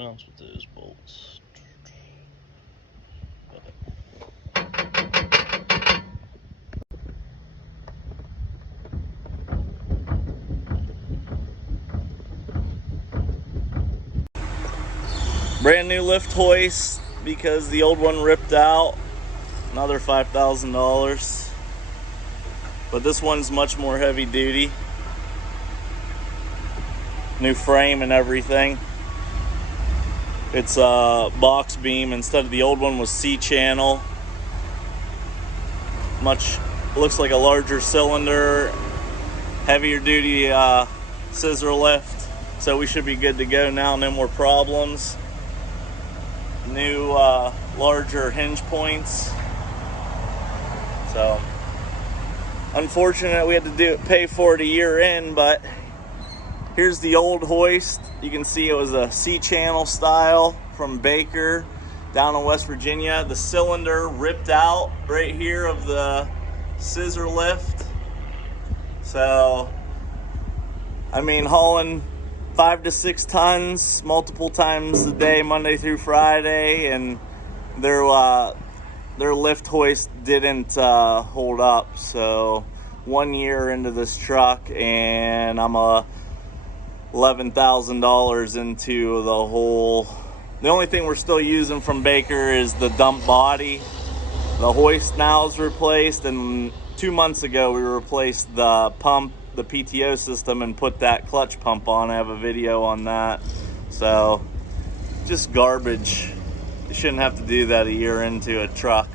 mounts with those bolts. Brand new lift hoist because the old one ripped out. Another $5,000. But this one's much more heavy duty. New frame and everything. It's a box beam instead of the old one was C-channel. Looks like a larger cylinder, heavier duty scissor lift. So we should be good to go now, no more problems. New larger hinge points. So unfortunate we had to pay for it a year in, but here's the old hoist. You can see it was a C-channel style from Baker down in West Virginia. The cylinder ripped out right here of the scissor lift. So, I mean, hauling 5 to 6 tons multiple times a day, Monday through Friday, and their lift hoist didn't hold up. So 1 year into this truck, and I'm $11,000 into the whole. The only thing we're still using from Baker is the dump body. The hoist now is replaced, and 2 months ago we replaced the pump, the PTO system, and put that clutch pump on. I have a video on that. So just garbage. You shouldn't have to do that a year into a truck.